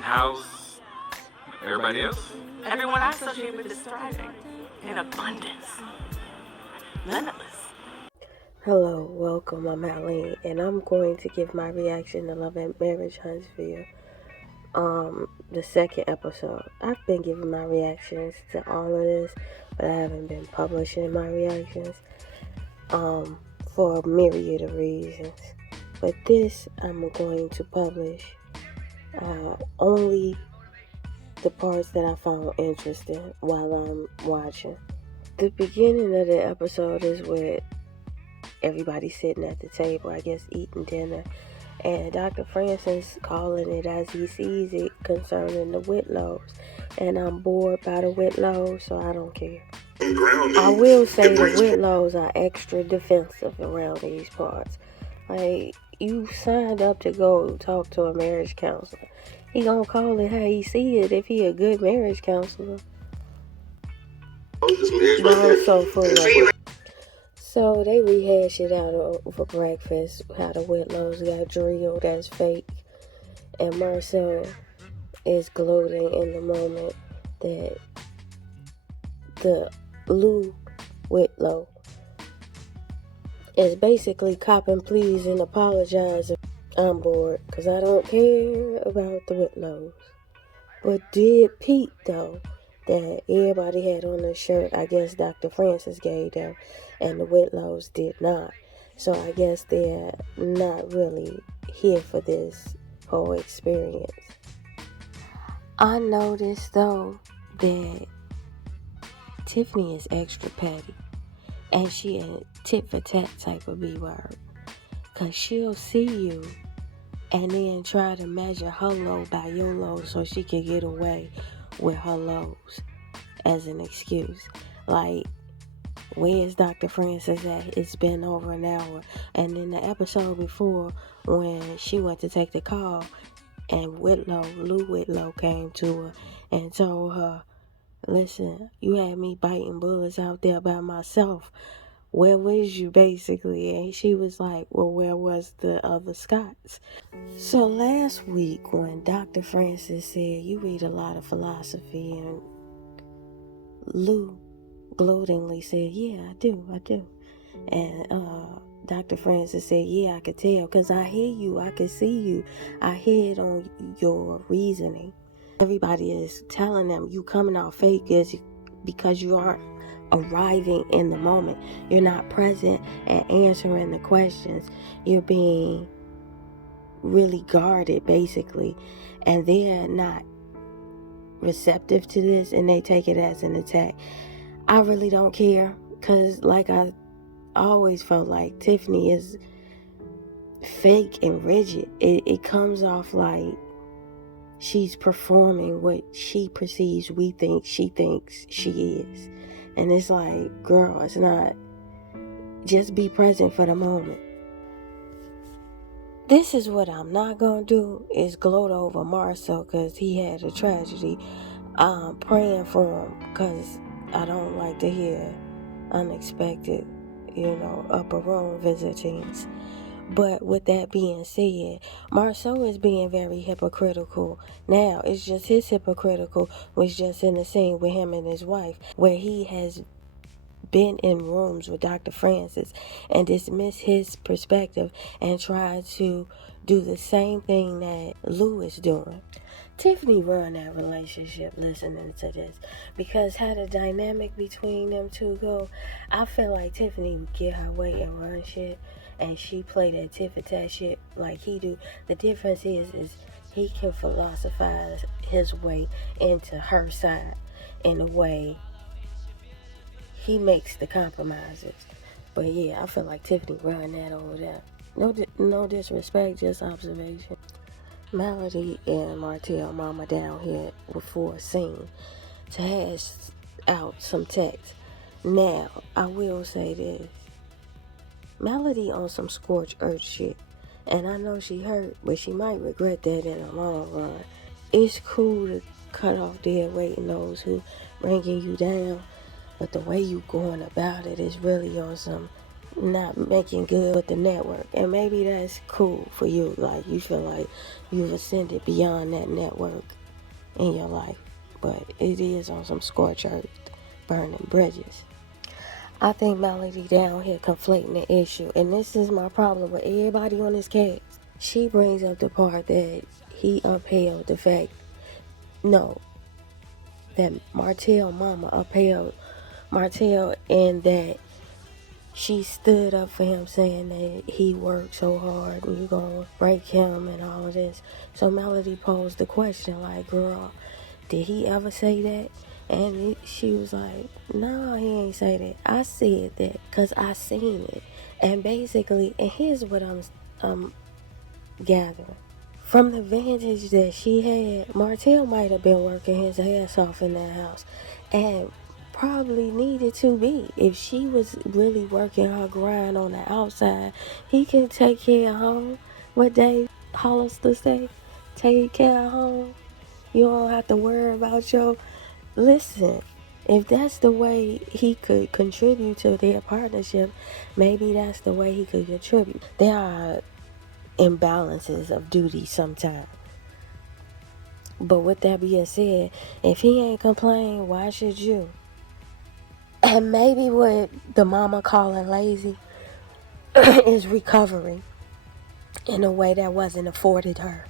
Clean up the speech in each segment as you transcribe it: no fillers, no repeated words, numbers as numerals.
How's everybody else? Everyone I associate with is thriving in abundance. Limitless. Hello, welcome. I'm Aline, and I'm going to give my reaction to Love and Marriage Huntsville. The second episode. I've been giving my reactions to all of this, but I haven't been publishing my reactions. For a myriad of reasons. But this, I'm going to publish only the parts that I found interesting while I'm watching. The beginning of the episode is with everybody sitting at the table, I guess eating dinner, and Dr. Francis calling it as he sees it concerning the Whitlows. And I'm bored by the Whitlows, so I don't care. I will say the Whitlows are extra defensive around these parts. Like, you signed up to go talk to a marriage counselor. He gonna call it how he see it if he a good marriage counselor. But I'm so full of it. So they rehash it out over breakfast, how the Whitlows got drilled as fake. And Marcel is gloating in the moment that the Lou Whitlow is basically copping pleas and apologizing. I'm bored because I don't care about the Whitlows. But did Pete, though, that everybody had on their shirt, I guess Dr. Francis gave them, and the Whitlows did not. So I guess they're not really here for this whole experience. I noticed, though, that Tiffany is extra petty, and she a tit for tat type of B-word, because she'll see you and then try to measure her low by your low so she can get away with her lows as an excuse. Like, where's Dr. Francis at? It's been over an hour. And in the episode before, when she went to take the call, and Lou Whitlow came to her and told her, listen, you had me biting bullets out there by myself. Where was you, basically? And she was like, well, where was the other Scots? So last week, when Dr. Francis said, you read a lot of philosophy, and Lou gloatingly said, yeah, I do. And Dr. Francis said, yeah, I could tell, because I hear you, I can see you, I hear it on your reasoning. Everybody is telling them you coming out fake is because you aren't arriving in the moment. You're not present and answering the questions. You're being really guarded, basically, and they're not receptive to this, and they take it as an attack. I really don't care, because like I always felt like Tiffany is fake and rigid. It comes off like she's performing what she perceives she thinks she is. And it's like, girl, it's not. Just be present for the moment. This is what I'm not going to do, is gloat over Marcel because he had a tragedy. I'm praying for him because I don't like to hear unexpected, upper room visitings. But with that being said, Marceau is being very hypocritical. Now, it's just his hypocritical was just in the scene with him and his wife, where he has been in rooms with Dr. Francis and dismissed his perspective and tried to do the same thing that Lou is doing. Tiffany run that relationship listening to this, because how the dynamic between them two go, I feel like Tiffany would get her way and run shit, and she play that tit-for-tat shit like he do. The difference is he can philosophize his way into her side in a way he makes the compromises. But yeah, I feel like Tiffany run that over there. No disrespect, just observation. Melody and Martell mama down here before a scene to hash out some text. Now, I will say this. Melody on some scorched earth shit. And I know she hurt, but she might regret that in the long run. It's cool to cut off dead weight and those who bringing you down, but the way you going about it is really on some not making good with the network. And maybe that's cool for you. Like, you feel like you've ascended beyond that network in your life. But it is on some scorched earth, burning bridges. I think Melody down here conflating the issue. And this is my problem with everybody on this cast. She brings up the part that he upheld the fact, no, that Martell mama upheld Martell, and that she stood up for him, saying that he worked so hard and you gonna break him and all of this. So Melody posed the question, like, girl, did he ever say that? And she was like, no, he ain't say that. I said that because I seen it. And basically, and here's what I'm gathering. From the vantage that she had, Martell might have been working his ass off in that house. And probably needed to be. If she was really working her grind on the outside, he can take care of home. What Dave Hollister say? Take care of home. You don't have to worry about your... Listen, if that's the way he could contribute to their partnership, maybe that's the way he could contribute. There are imbalances of duty sometimes. But with that being said, if he ain't complaining, why should you? And maybe what the mama calling lazy is recovering in a way that wasn't afforded her.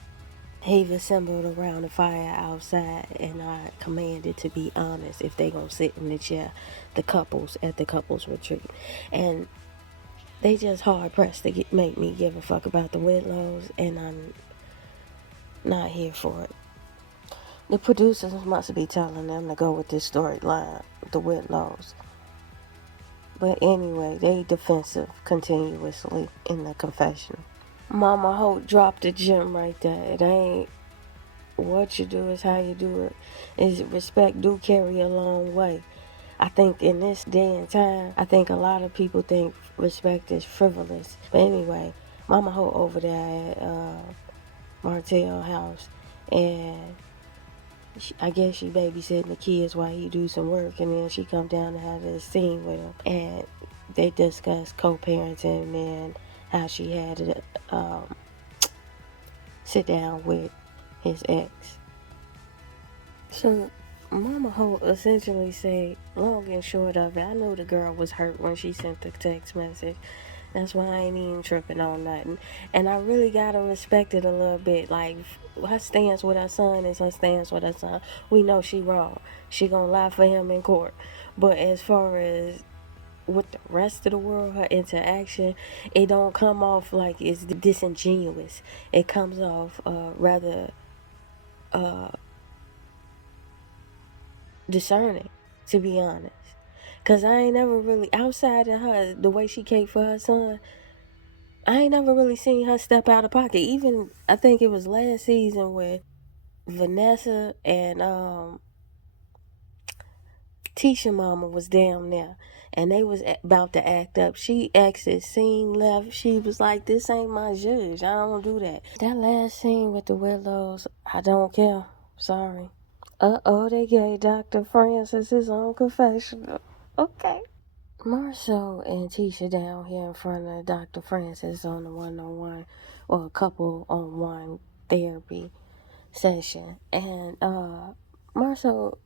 He've assembled around the fire outside, and I commanded to be honest if they gonna sit in the chair, the couples at the couples retreat. And they just hard pressed to make me give a fuck about the Whitlows, and I'm not here for it. The producers must be telling them to go with this storyline, the Whitlows. But anyway, they defensive continuously in the confession. Mama Hope dropped the gem right there. It ain't what you do, is how you do it. Is respect do carry a long way. I think in this day and time, I think a lot of people think respect is frivolous. But anyway, Mama Hope over there at Martell house, and I guess she babysitting the kids while he do some work, and then she come down to have this scene with him, and they discuss co-parenting and how she had to sit down with his ex. So Mama Holt essentially said, long and short of it, I know the girl was hurt when she sent the text message. That's why I ain't even tripping on nothing. And I really gotta respect it a little bit. Like, her stance with her son is her stance with her son. We know she wrong. She gonna lie for him in court. But as far as with the rest of the world, her interaction, it don't come off like it's disingenuous. It comes off rather discerning, to be honest. Cause I ain't never really, outside of her, the way she cared for her son, I ain't never really seen her step out of pocket. Even, I think it was last season where Vanessa and Tisha mama was down there, and they was about to act up. She exit scene left. She was like, this ain't my judge. I don't do that. That last scene with the Willows, I don't care. Sorry. Uh-oh, they gave Dr. Francis his own confessional. Okay. Marcel and Tisha down here in front of Dr. Francis on the one-on-one, or a couple-on-one therapy session. And Marcel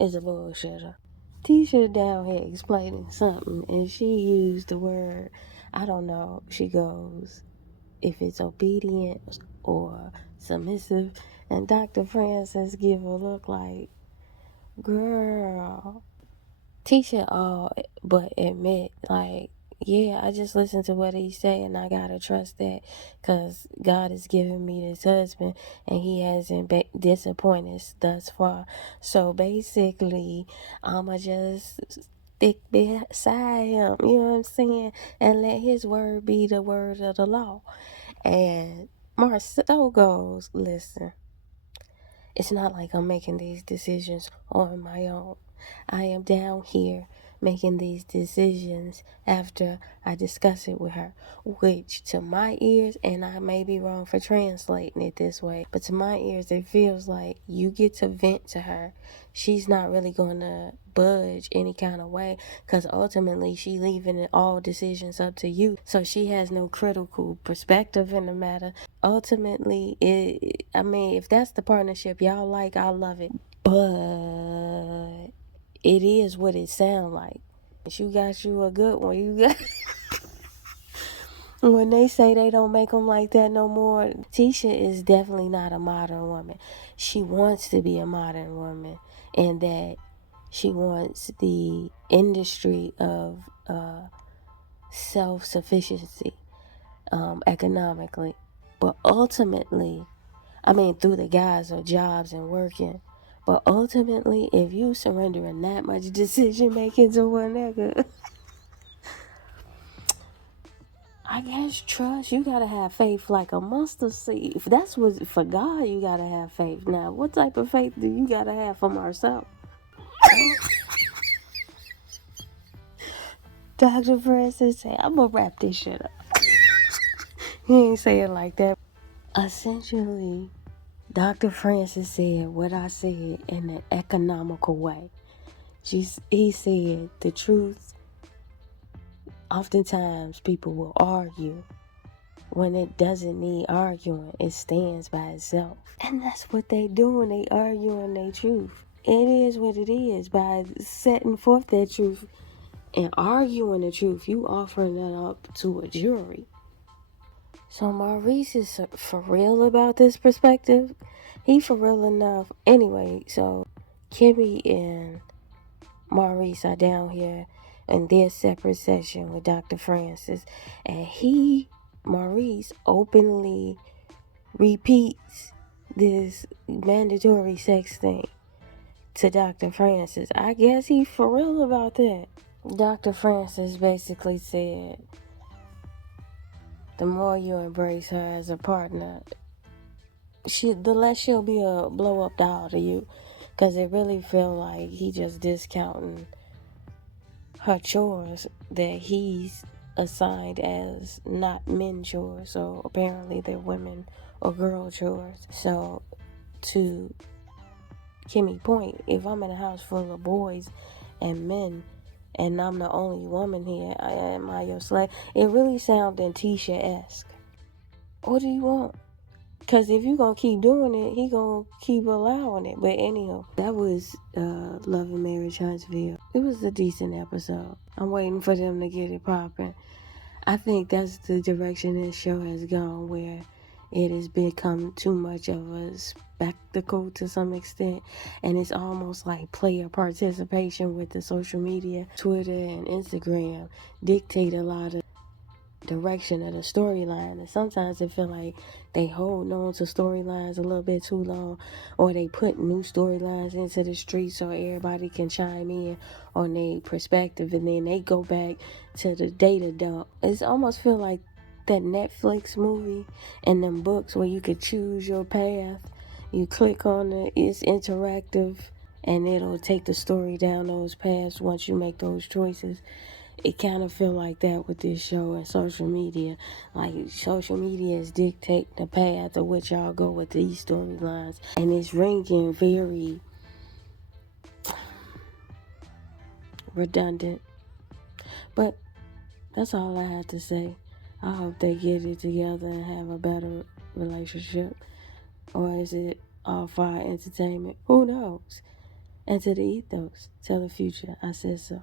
is a bullshitter. Tisha down here explaining something, and she used the word, I don't know, she goes, if it's obedient or submissive, and Dr. Francis give a look like, girl. Tisha all but admit, like, yeah, I just listen to what he say, and I gotta trust that, because God has given me this husband, and he hasn't been disappointed thus far. So basically, I'ma just stick beside him, you know what I'm saying, and let his word be the word of the law. And Marcel goes, listen, it's not like I'm making these decisions on my own. I am down here making these decisions after I discuss it with her, which to my ears, and I may be wrong for translating it this way, but to my ears it feels like you get to vent to her. She's not really going to budge any kind of way, because ultimately she leaving all decisions up to you, so she has no critical perspective in the matter. Ultimately, if that's the partnership y'all like, I love it, but it is what it sound like. You got you a good one. You got when they say they don't make them like that no more. Tisha is definitely not a modern woman. She wants to be a modern woman, and that she wants the industry of self-sufficiency economically, but ultimately, through the guise of jobs and working. But ultimately, if you surrendering that much decision making to one nigga, I guess trust, you gotta have faith like a mustard seed. If that's what, for God, you gotta have faith. Now, what type of faith do you gotta have from ourselves? Dr. Francis said, I'm gonna wrap this shit up. He ain't say it like that. Essentially, Dr. Francis said what I said in an economical way. He said the truth, oftentimes people will argue. When it doesn't need arguing, it stands by itself. And that's what they doing. They arguing their truth. It is what it is. By setting forth that truth and arguing the truth, you offering that up to a jury. So Maurice is for real about this perspective. He for real enough. Anyway, so Kimmy and Maurice are down here in their separate session with Dr. Francis, and Maurice openly repeats this mandatory sex thing to Dr. Francis. I guess he for real about that. Dr. Francis basically said, the more you embrace her as a partner, the less she'll be a blow-up doll to you, because it really feel like he just discounting her chores that he's assigned as not men chores, so apparently they're women or girl chores. So to Kimmy point, if I'm in a house full of boys and men and I'm the only woman here, am I your slave? It really sounded Tisha-esque. What do you want? Because if you gonna keep doing it, he gonna keep allowing it. But anyhow, that was Love and Marriage Huntsville. It was a decent episode. I'm waiting for them to get it popping. I think that's the direction this show has gone, where it has become too much of a spectacle to some extent, and it's almost like player participation with the social media. Twitter and Instagram dictate a lot of direction of the storyline, and sometimes it feel like they hold on to storylines a little bit too long, or they put new storylines into the street so everybody can chime in on their perspective, and then they go back to the data dump. It's almost feel like that Netflix movie and them books where you could choose your path. You click on it, it's interactive, and it'll take the story down those paths once you make those choices. It kind of feel like that with this show and social media. Like, social media is dictating the path of which y'all go with these storylines, and it's ringing very redundant. But that's all I have to say. I hope they get it together and have a better relationship. Or is it all for our entertainment? Who knows? And to the ethos, tell the future I said so.